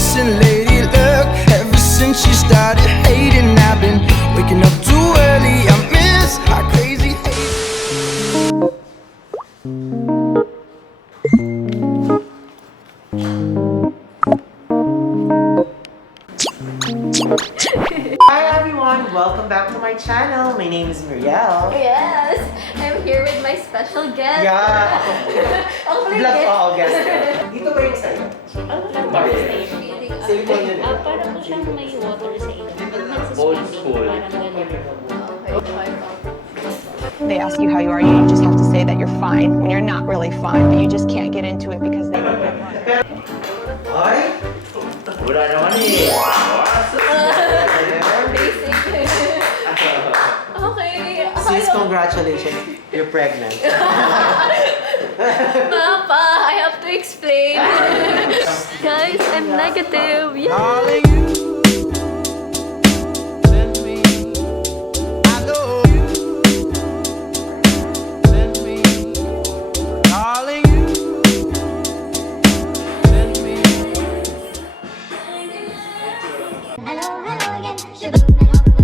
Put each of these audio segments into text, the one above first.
missing lady luck. Ever since she started hating, I've been waking up too early. I miss our crazy hate. Hi everyone! Welcome back to my channel. My name is Muriel. Yes! I'm here with my special guest. Yeah! Ako pala Vlog guest. ko ako guest ko. Dito ba yung sa'yo? Ano lang ba? Save ko yun eh. Para po siyang may water sa ilong. Old school. Parang ganun. They ask you how you are, you just have to say that you're fine when you're not really fine, but you just can't get into it because they don't know. Ay! Wala naman eh! Basic. Okay. Sis, congratulations. You're pregnant. Mapa, I have to explain. Guys, I'm negative. Yeah. Darling, you send me. I know you send me. Darling, you send me. Hello, hello again.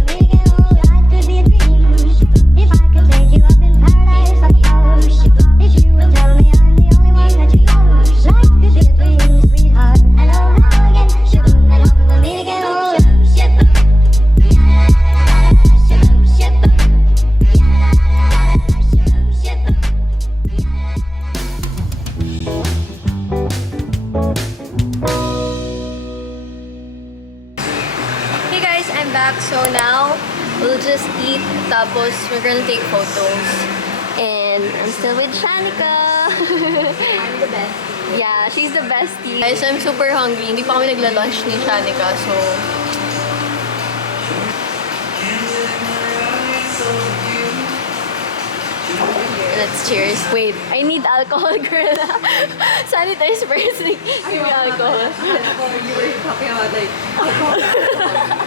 Maybe again, all life could be a dream. If I could take you up in paradise, I'd yours. If you would tell me I'm the only one that you love, life could be a dream, sweetheart. Hello, hello again. We'll meet again, all right. Hey guys, I'm back. So now we'll just eat. Tapos we're gonna take photos. And I'm still with Shanika. I'm the bestie. Yeah, she's the bestie. Guys, I'm super hungry. Hindi pa kami nagla-lunch ni Shanika. So let's cheers. Wait, I need alcohol, girl. Sanitize first. Give me alcohol. You were talking about like alcohol.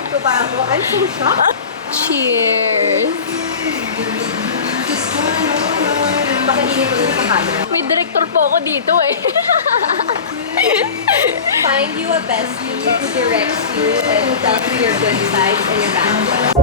So I'm so shocked. Cheers. Bakit hindi mo sa camera? May director po ako dito eh. Find you a bestie who directs you and who tells you your good sides and your bad sides.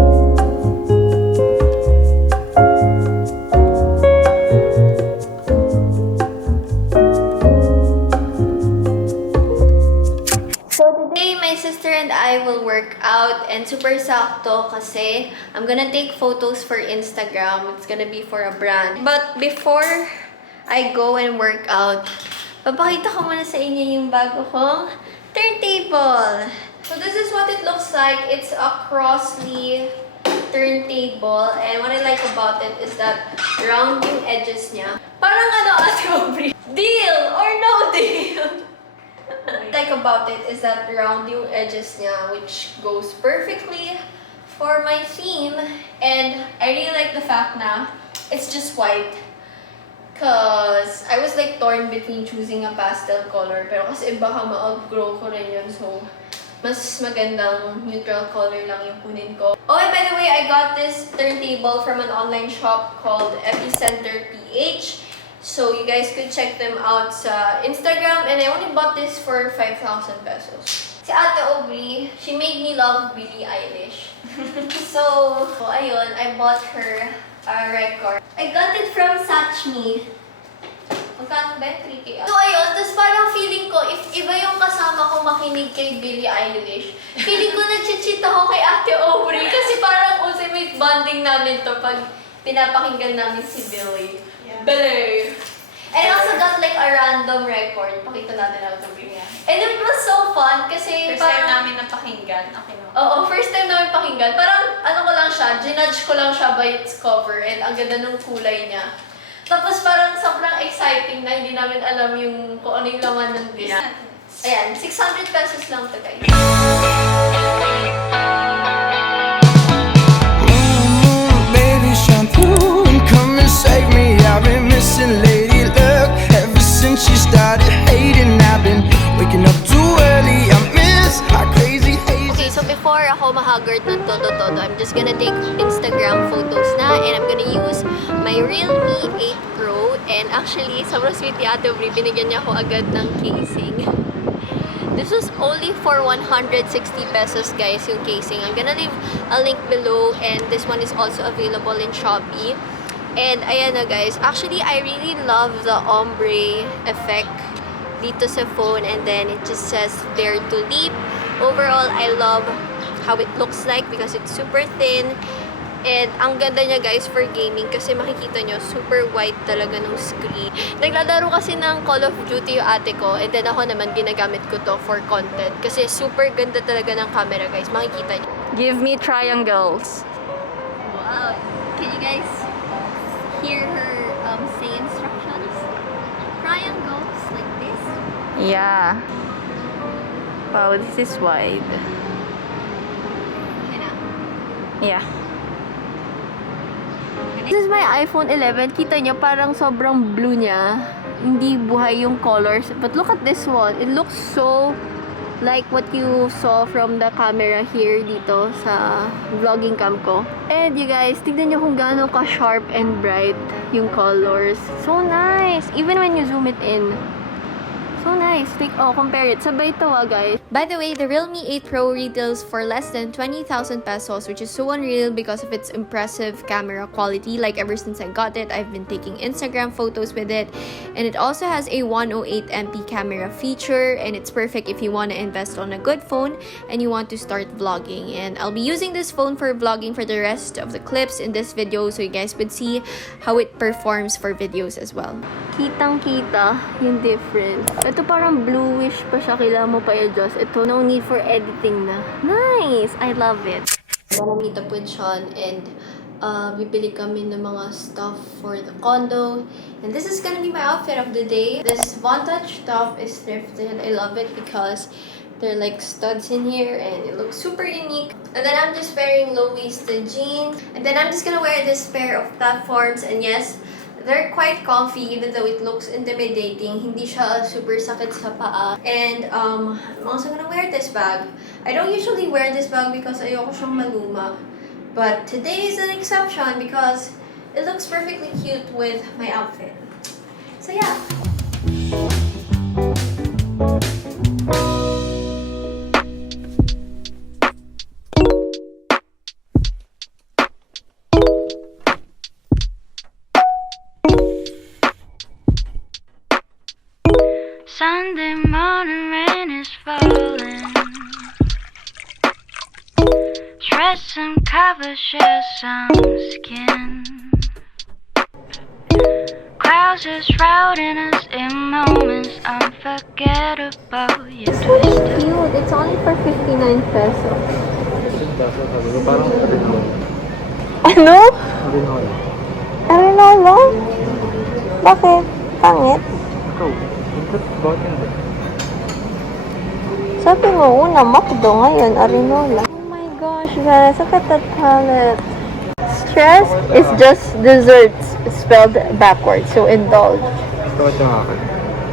So today, my sister and I will work out and super sakto kasi I'm gonna take photos for Instagram. It's gonna be for a brand. But before I go and work out, papakita ko muna sa inyo yung bago kong turntable. So this is what it looks like. It's a cross-sleeve turntable. And what I like about it is that round yung edges niya. Parang ano, Ate Aubrey? Deal or no deal? What I like about it is that round yung edges niya, which goes perfectly for my theme. And I really like the fact na it's just white. Cause I was like torn between choosing a pastel color. Pero kasi baka ma-outgrow ko rin yun. So, mas magandang neutral color lang yung kunin ko. Oh, and by the way, I got this turntable from an online shop called Epicenter PH. So, you guys could check them out sa Instagram. And I only bought this for 5,000 pesos. Si Ate Aubrey, she made me love Billie Eilish. So, ayun, I bought her a record. I got it from Satchme. Magkano ba? 3K. So, ayun. Tapos parang feeling ko, if iba yung kasama ko makinig kay Billie Eilish, feeling ko nag-cheat ako kay Ate Aubrey. Kasi parang ultimate bonding namin to pag pinapakinggan namin si Billie. Billie! And I also got like a random record. Pakita natin ako ito. And it was so fun kasi First time namin napakinggan. Okay no? Oo, first time namin pakinggan. Parang ano ko lang siya, ginudge ko lang siya by its cover and ang ganda ng kulay niya. Tapos parang sobrang exciting na hindi namin alam yung kung ano yung laman ng disc. Yeah. Ayan, 600 pesos lang ito guys. Baby, shine through and come and save me. I've been missing lady luck. Ever since she started hating, I've been waking up too early. I miss our crazy haze. Okay, so before ako mahagard ng todo-todo, I'm just gonna take Instagram photos na and I'm gonna use my realme 8 Pro. And actually, sobrang sweet ni Ate Aubrey, binigyan niya ako agad ng casing. The This was only for 160 pesos, guys, yung casing. I'm gonna leave a link below, and this one is also available in Shopee. And ayan na, guys. Actually, I really love the ombre effect dito sa phone, and then it just says Dare to Leap. Overall, I love how it looks like because it's super thin. And ang ganda niya, guys, for gaming kasi makikita nyo, super wide talaga ng screen. Naglalaro kasi ng Call of Duty yung ate ko, and then ako naman ginagamit ko to for content kasi super ganda talaga ng camera, guys. Makikita nyo. Give me triangles. Wow! Can you guys hear her say instructions? Triangles like this. Yeah. Wow, this is wide. Okay na. Yeah. This is my iPhone 11. Kita nyo, parang sobrang blue niya. Hindi buhay yung colors. But look at this one. It looks so like what you saw from the camera here dito sa vlogging cam ko. And you guys, tignan nyo kung gaano ka-sharp and bright yung colors. So nice! Even when you zoom it in. So nice. Like, oh, compare it. Sabay to, guys. By the way, the Realme 8 Pro retails for less than 20,000 pesos, which is so unreal because of its impressive camera quality. Like, ever since I got it, I've been taking Instagram photos with it. And it also has a 108MP camera feature, and it's perfect if you want to invest on a good phone and you want to start vlogging. And I'll be using this phone for vlogging for the rest of the clips in this video, so you guys would see how it performs for videos as well. Kitang-kita yung difference. Ito parang bluish pa siya. Kailangan mo pa i-adjust. Ito, no need for editing na. Nice! I love it. I'm gonna meet up with Sean and bibili kami ng mga stuff for the condo. And this is gonna be my outfit of the day. This Vantage top is thrifted. I love it because there are like studs in here and it looks super unique. And then I'm just wearing low-waisted jeans. And then I'm just gonna wear this pair of platforms. And yes, they're quite comfy even though it looks intimidating. Hindi siya super sakit sa paa. And I'm also gonna wear this bag. I don't usually wear this bag because ayoko siyang maluma. But today is an exception because it looks perfectly cute with my outfit. So yeah. Sunday morning rain is falling. Stretch some cover, share some skin. Clouds are shrouding us in moments unforgettable. You twisted. Cute. It's only for 59 pesos. Parang Arinol. Ano? Arinol. Arenolo? Bakit? Pangit? Ikaw, bakit hindi? Sabi mo, una, Macdo, ngayon, Arinola. Oh my gosh, guys, look at that palette. Stress is just desserts spelled backwards, so indulge. Gusto ko siyang akin.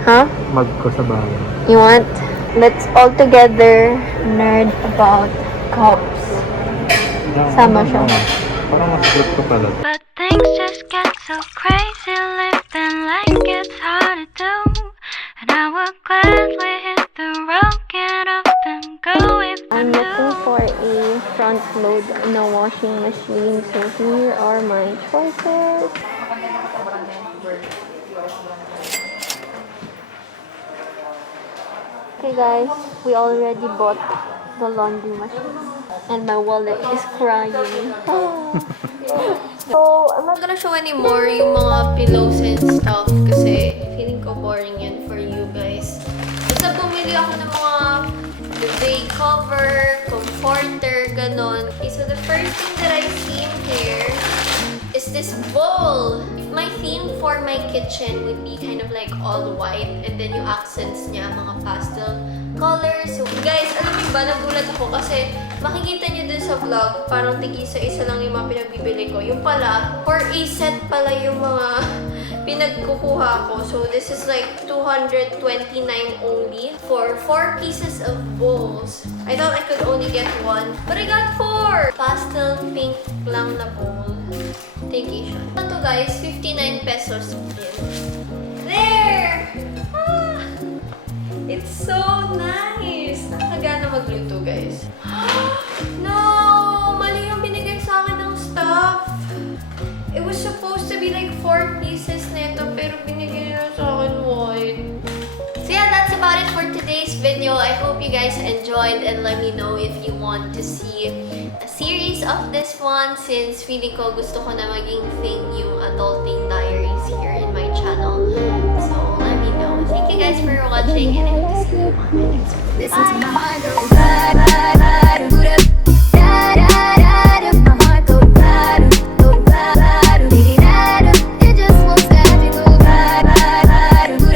Huh? Mag ko sa bahay. You want? Let's all together nerd about cups. Sama siya. Parang mas trip ko pala. But things just get so crazy, living like it's hard to do. And I would gladly hit the road, get up and go if I I'm knew. looking for a front load na washing machine, so here are my choices. Okay guys, we already bought the laundry machine and my wallet is crying. So, I'm not gonna show anymore yung mga pillows and stuff kasi feeling ko boring yun for you guys. Basta bumili ako ng mga duvet cover, comforter, ganon. Okay, so the first thing that I've seen here is this bowl. My theme for my kitchen would be kind of like all white and then yung accents niya, mga pastel colors. So guys, alam niyo ba, nagulat ako kasi makikita niyo dun sa vlog, parang tig-isa-isa lang yung mga pinagbibili ko. Yung pala, for a set pala yung mga pinagkukuha ko. So this is like 229 only for 4 pieces of bowls. I thought I could only get 1, but I got 4! Pastel pink lang na bowl. Staycation. Ito guys, 59 pesos din. There! Ah! It's so nice! Nakagana magluto, guys. No! Mali yung binigay sa akin ng stuff. It was supposed to be like 4 pieces nito, pero binigay nila sa akin white. So yeah, that's about it for today's video. I hope you guys enjoyed and let me know if you want to see a series of this one since feeling ko gusto ko na maging thing yung adulting diaries here in my channel. So let me know. Thank you guys for watching and I hope to see you on my next video. Bye!